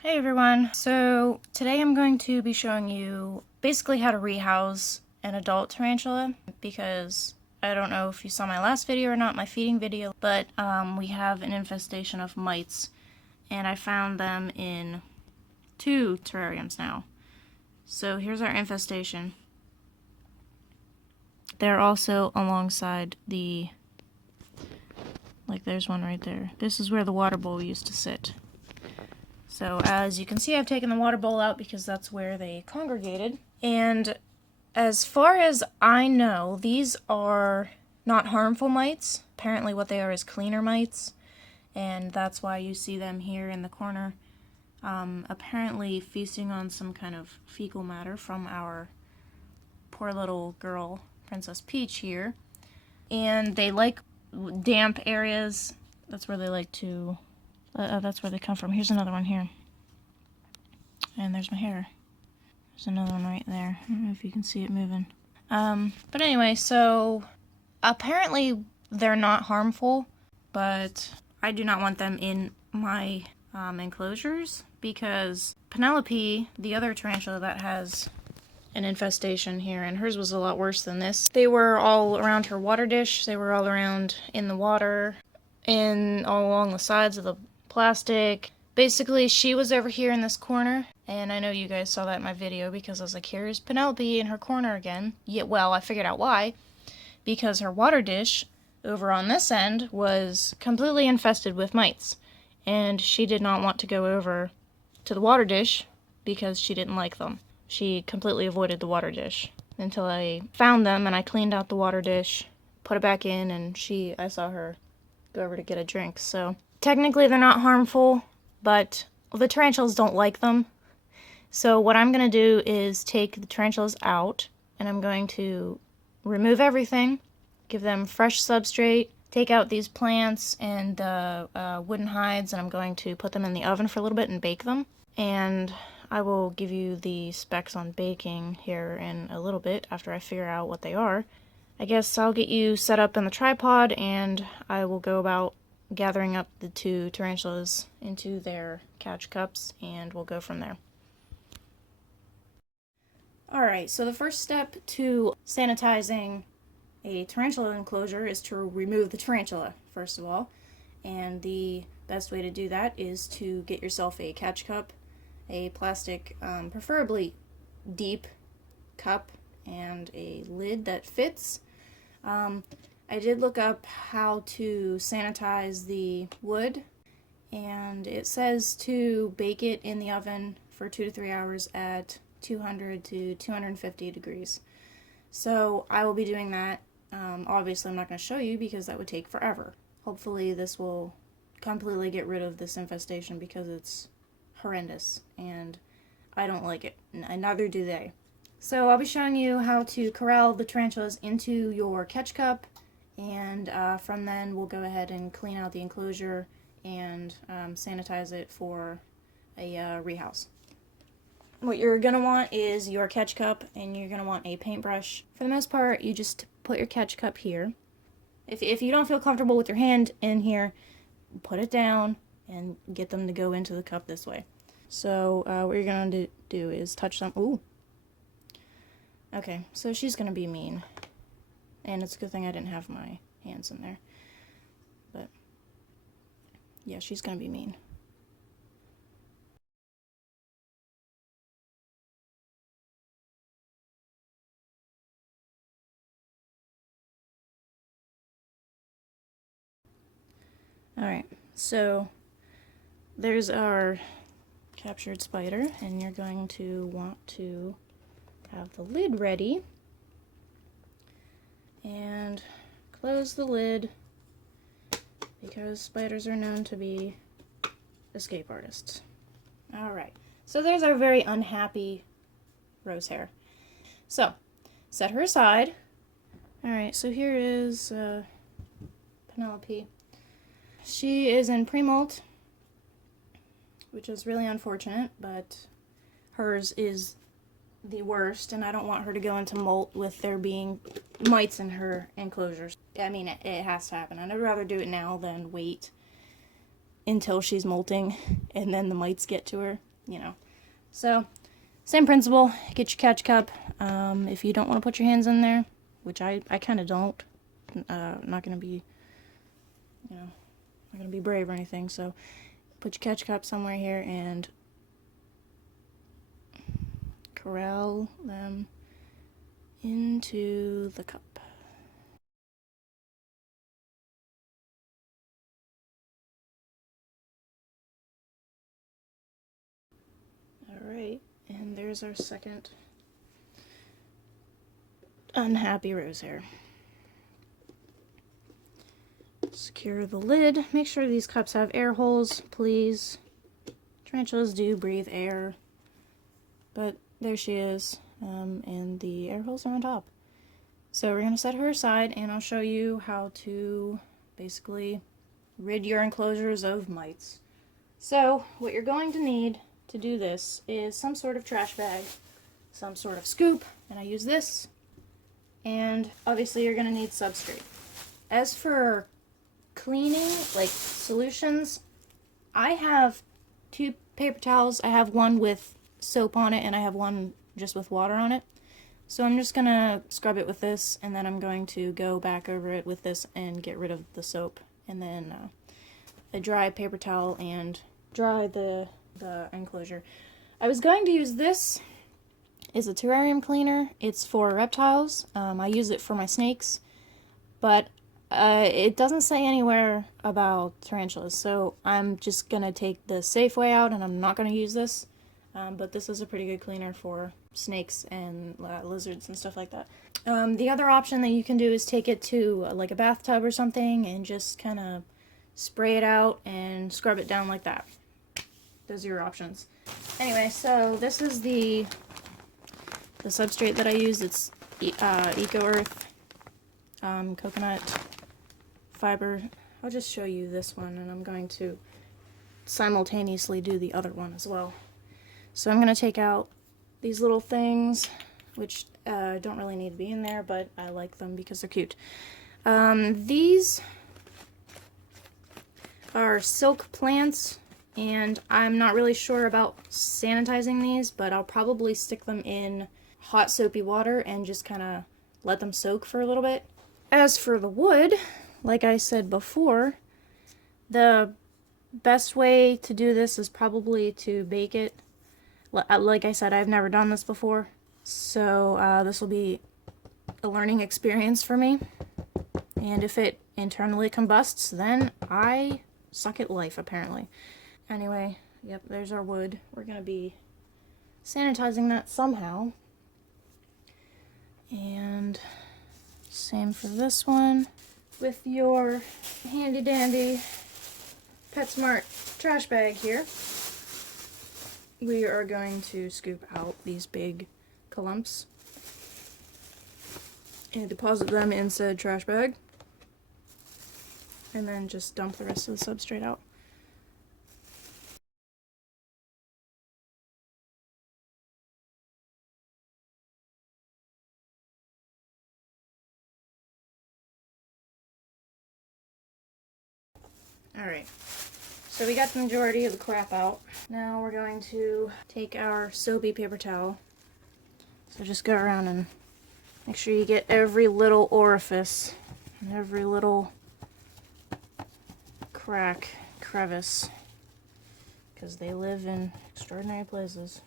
Hey everyone! So today I'm going to be showing you basically how to rehouse an adult tarantula, because I don't know if you saw my last video or not, my feeding video, but we have an infestation of mites, and I found them in 2 terrariums now. So here's our infestation. They're also alongside the, like there's one right there. This is where the water bowl used to sit. So as you can see, I've taken the water bowl out because that's where they congregated. And as far as I know, these are not harmful mites. Apparently what they are is cleaner mites, and that's why you see them here in the corner, apparently feasting on some kind of fecal matter from our poor little girl, Princess Peach here. And they like damp areas. That's where they like to... that's where they come from. Here's another one here. And there's my hair. There's another one right there. I don't know if you can see it moving. But anyway, so apparently they're not harmful, but I do not want them in my enclosures because Penelope, the other tarantula that has an infestation here, and hers was a lot worse than this. They were all around her water dish. They were all around in the water and all along the sides of the plastic. Basically, she was over here in this corner, and I know you guys saw that in my video because I was like, here's Penelope in her corner again. Yeah, well, I figured out why. Because her water dish over on this end was completely infested with mites, and she did not want to go over to the water dish because she didn't like them. She completely avoided the water dish until I found them and I cleaned out the water dish, put it back in, and I saw her go over to get a drink. So technically they're not harmful, but the tarantulas don't like them. So what I'm going to do is take the tarantulas out, and I'm going to remove everything, give them fresh substrate, take out these plants and the wooden hides, and I'm going to put them in the oven for a little bit and bake them. And I will give you the specs on baking here in a little bit after I figure out what they are. I guess I'll get you set up in the tripod, and I will go about gathering up the 2 tarantulas into their catch cups, and we'll go from there. Alright, so the first step to sanitizing a tarantula enclosure is to remove the tarantula, first of all. And the best way to do that is to get yourself a catch cup, a plastic, preferably deep cup, and a lid that fits. I did look up how to sanitize the wood, and it says to bake it in the oven for 2 to 3 hours at 200 to 250 degrees. So I will be doing that. Obviously I'm not going to show you because that would take forever. Hopefully this will completely get rid of this infestation because it's horrendous and I don't like it, and neither do they. So I'll be showing you how to corral the tarantulas into your catch cup, and from then we'll go ahead and clean out the enclosure and sanitize it for a rehouse. What you're going to want is your catch cup, and you're going to want a paintbrush. For the most part, you just put your catch cup here. If you don't feel comfortable with your hand in here, put it down and get them to go into the cup this way. So what you're going to do is touch them. Ooh. Okay, so she's going to be mean. And it's a good thing I didn't have my hands in there. But yeah, she's going to be mean. Alright, so there's our captured spider, and you're going to want to have the lid ready and close the lid because spiders are known to be escape artists. Alright, so there's our very unhappy rose hair. So, set her aside. Alright, so here is Penelope. She is in pre-molt, which is really unfortunate, but hers is the worst, and I don't want her to go into molt with there being mites in her enclosures. I mean, it has to happen, and I'd rather do it now than wait until she's molting and then the mites get to her. you know. So, same principle, get your catch cup. If you don't want to put your hands in there, which I kind of don't, not going to be, you know, not going to be brave or anything, so put your catch cup somewhere here and corral them into the cup. Alright, and there's our second unhappy rose hair. Secure the lid. Make sure these cups have air holes, please. Tarantulas do breathe air, but there she is, and the air holes are on top. So we're going to set her aside, and I'll show you how to basically rid your enclosures of mites. So what you're going to need to do this is some sort of trash bag, some sort of scoop, and I use this, and obviously you're going to need substrate. As for cleaning, like solutions, I have 2 paper towels. I have one with soap on it and I have one just with water on it. So I'm just gonna scrub it with this, and then I'm going to go back over it with this and get rid of the soap, and then a dry paper towel and dry the enclosure. I was going to use this. It's a terrarium cleaner. It's for reptiles. I use it for my snakes, but it doesn't say anywhere about tarantulas, so I'm just gonna take the safe way out, and I'm not gonna use this. But this is a pretty good cleaner for snakes and lizards and stuff like that. The other option that you can do is take it to like a bathtub or something and just kind of spray it out and scrub it down like that. Those are your options. Anyway, so this is the substrate that I use. It's Eco Earth coconut fiber. I'll just show you this one, and I'm going to simultaneously do the other one as well. So I'm going to take out these little things, which don't really need to be in there, but I like them because they're cute. These are silk plants, and I'm not really sure about sanitizing these, but I'll probably stick them in hot soapy water and just kind of let them soak for a little bit. As for the wood, like I said before, the best way to do this is probably to bake it. Like I said, I've never done this before, so this will be a learning experience for me. And if it internally combusts, then I suck at life, apparently. Anyway, yep, there's our wood. We're going to be sanitizing that somehow. And same for this one. With your handy dandy PetSmart trash bag here, we are going to scoop out these big clumps and deposit them in said trash bag, and then just dump the rest of the substrate out. Alright, so we got the majority of the crap out. Now we're going to take our soapy paper towel. So just go around and make sure you get every little orifice and every little crevice, because they live in extraordinary places.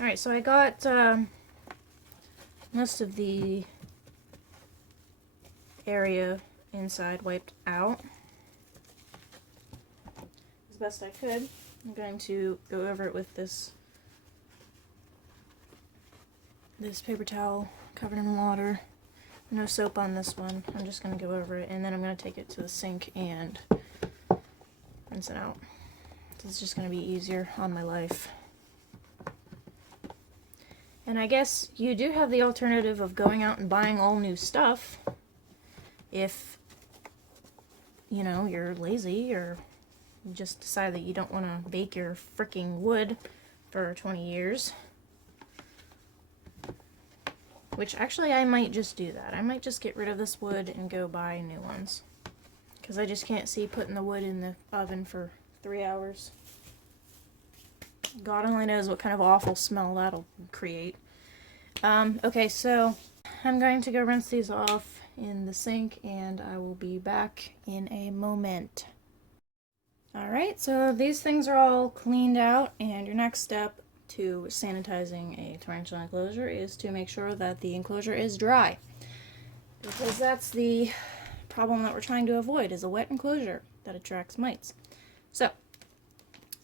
Alright, so I got most of the area inside wiped out as best I could. I'm going to go over it with this paper towel covered in water. No soap on this one. I'm just going to go over it, and then I'm going to take it to the sink and rinse it out. This is just going to be easier on my life. And I guess you do have the alternative of going out and buying all new stuff if you know, you're lazy or you just decide that you don't want to bake your freaking wood for 20 years. Which actually I might just do that. I might just get rid of this wood and go buy new ones. Because I just can't see putting the wood in the oven for 3 hours. God only knows what kind of awful smell that'll create. Okay, so I'm going to go rinse these off in the sink and I will be back in a moment. Alright, so these things are all cleaned out, and your next step to sanitizing a tarantula enclosure is to make sure that the enclosure is dry. Because that's the problem that we're trying to avoid, is a wet enclosure that attracts mites. So,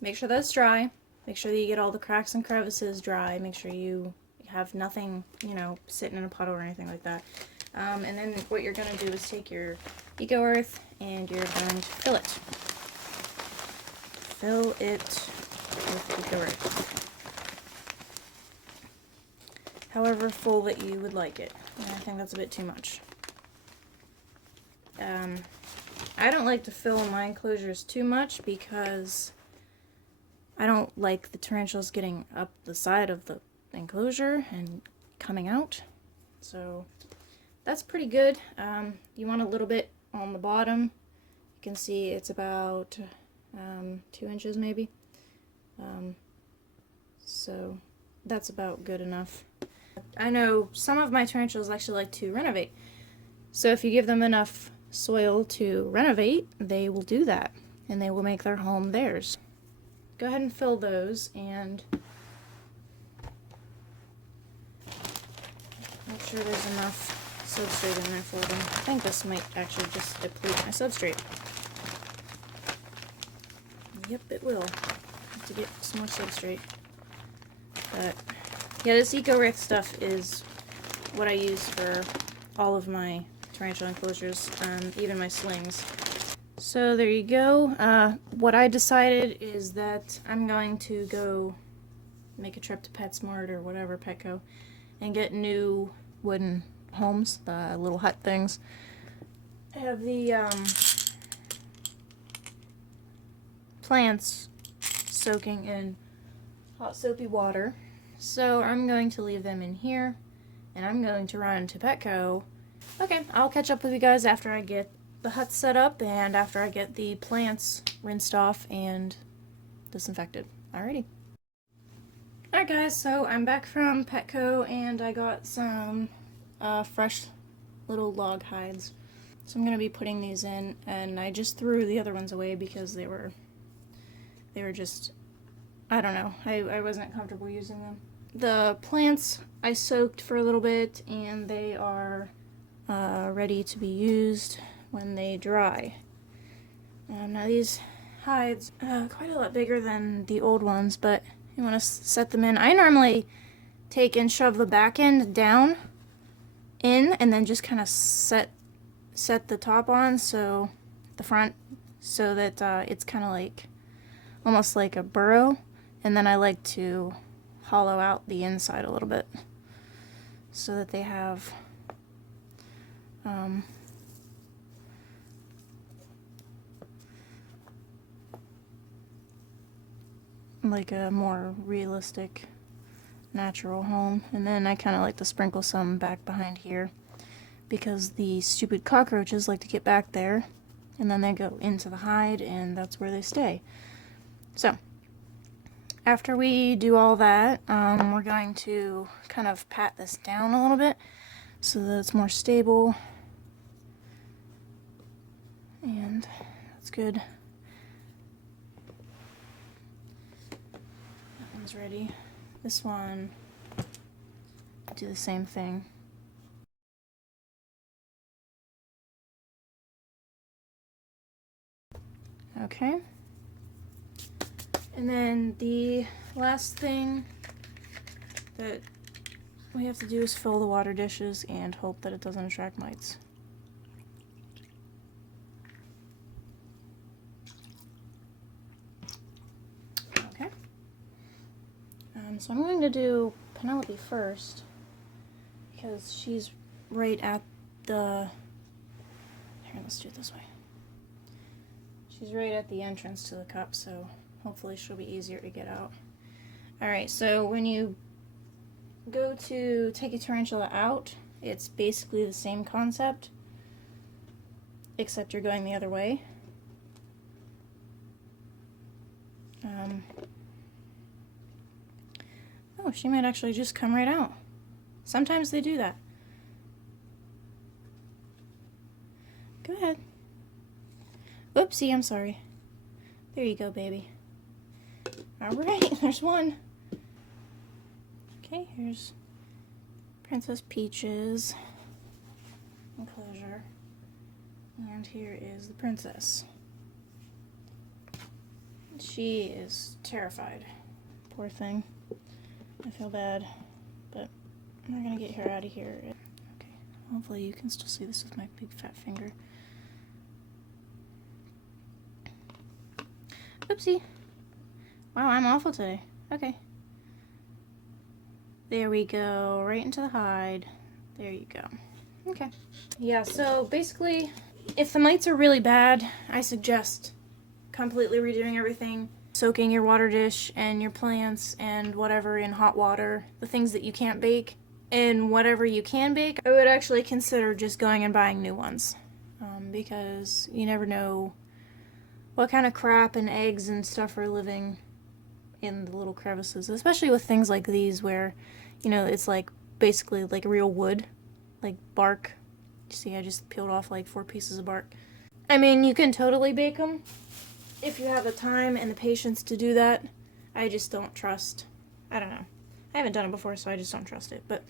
make sure that's dry. Make sure that you get all the cracks and crevices dry. Make sure you have nothing, you know, sitting in a puddle or anything like that. And then what you're going to do is take your Eco Earth and you're going to fill it. Fill it with Eco Earth. However full that you would like it. And I think that's a bit too much. I don't like to fill my enclosures too much because I don't like the tarantulas getting up the side of the enclosure and coming out. So that's pretty good. You want a little bit on the bottom. You can see it's about 2 inches maybe. So that's about good enough. I know some of my tarantulas actually like to renovate. So if you give them enough soil to renovate, they will do that. And they will make their home theirs. Go ahead and fill those and make sure there's enough substrate in there for them. I think this might actually just deplete my substrate. Yep, it will. Have to get some more substrate. But yeah, this Eco Earth stuff is what I use for all of my tarantula enclosures, even my slings. So there you go. What I decided is that I'm going to go make a trip to PetSmart or whatever, Petco, and get new wooden homes, the little hut things. I have the plants soaking in hot soapy water. So I'm going to leave them in here, and I'm going to run to Petco. Okay, I'll catch up with you guys after I get the hut set up and after I get the plants rinsed off and disinfected. Alrighty. Alright guys, so I'm back from Petco and I got some fresh little log hides. So I'm going to be putting these in, and I just threw the other ones away because they were just, I don't know, I wasn't comfortable using them. The plants I soaked for a little bit and they are ready to be used when they dry. Now these hides quite a lot bigger than the old ones, but you want to set them in. I normally take and shove the back end down in and then just kind of set the top on, so the front, so that it's kind of like almost like a burrow, and then I like to hollow out the inside a little bit so that they have like a more realistic natural home. And then I kind of like to sprinkle some back behind here because the stupid cockroaches like to get back there, and then they go into the hide and that's where they stay. So after we do all that, we're going to kind of pat this down a little bit so that it's more stable, and that's good. That one's ready. This one, do the same thing. Okay. And then the last thing that we have to do is fill the water dishes and hope that it doesn't attract mites. Okay. So I'm going to do Penelope first because she's right at the... Here, let's do it this way. She's right at the entrance to the cup, so hopefully she'll be easier to get out. Alright, so when you go to take a tarantula out, it's basically the same concept, except you're going the other way. Oh, she might actually just come right out. Sometimes they do that. Go ahead. Oopsie, I'm sorry. There you go, baby. Alright, there's one. Okay, here's Princess Peach's enclosure. And here is the princess. She is terrified. Poor thing. I feel bad, but we're gonna get her out of here. Okay, hopefully you can still see this with my big fat finger. Oopsie. Wow, I'm awful today. Okay. There we go, right into the hide. There you go. Okay. Yeah, so basically, if the mites are really bad, I suggest completely redoing everything. Soaking your water dish and your plants and whatever in hot water, the things that you can't bake, and whatever you can bake, I would actually consider just going and buying new ones. Because you never know what kind of crap and eggs and stuff are living in the little crevices, especially with things like these where, you know, it's like basically like real wood, like bark. You see, I just peeled off like 4 pieces of bark. I mean, you can totally bake them if you have the time and the patience to do that. I just don't trust, I don't know. I haven't done it before, so I just don't trust it. But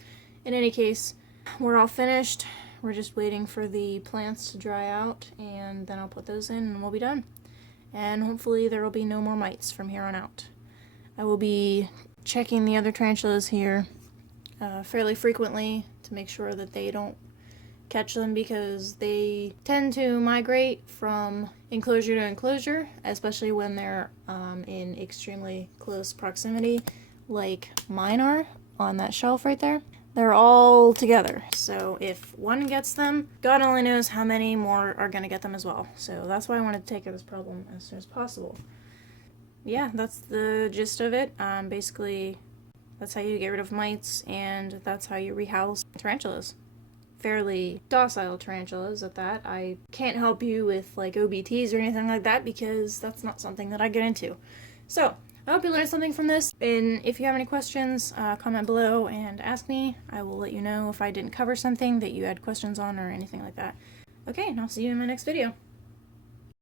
in any case, we're all finished. We're just waiting for the plants to dry out, and then I'll put those in and we'll be done. And hopefully there will be no more mites from here on out. I will be checking the other tarantulas here fairly frequently to make sure that they don't catch them, because they tend to migrate from enclosure to enclosure, especially when they're in extremely close proximity, like mine are on that shelf right there. They're all together, so if one gets them, God only knows how many more are going to get them as well. So that's why I wanted to take care of this problem as soon as possible. Yeah, that's the gist of it. Basically, that's how you get rid of mites, and that's how you rehouse tarantulas. Fairly docile tarantulas at that. I can't help you with like OBTs or anything like that, because that's not something that I get into. So, I hope you learned something from this, and if you have any questions, comment below and ask me. I will let you know if I didn't cover something that you had questions on or anything like that. Okay, and I'll see you in my next video.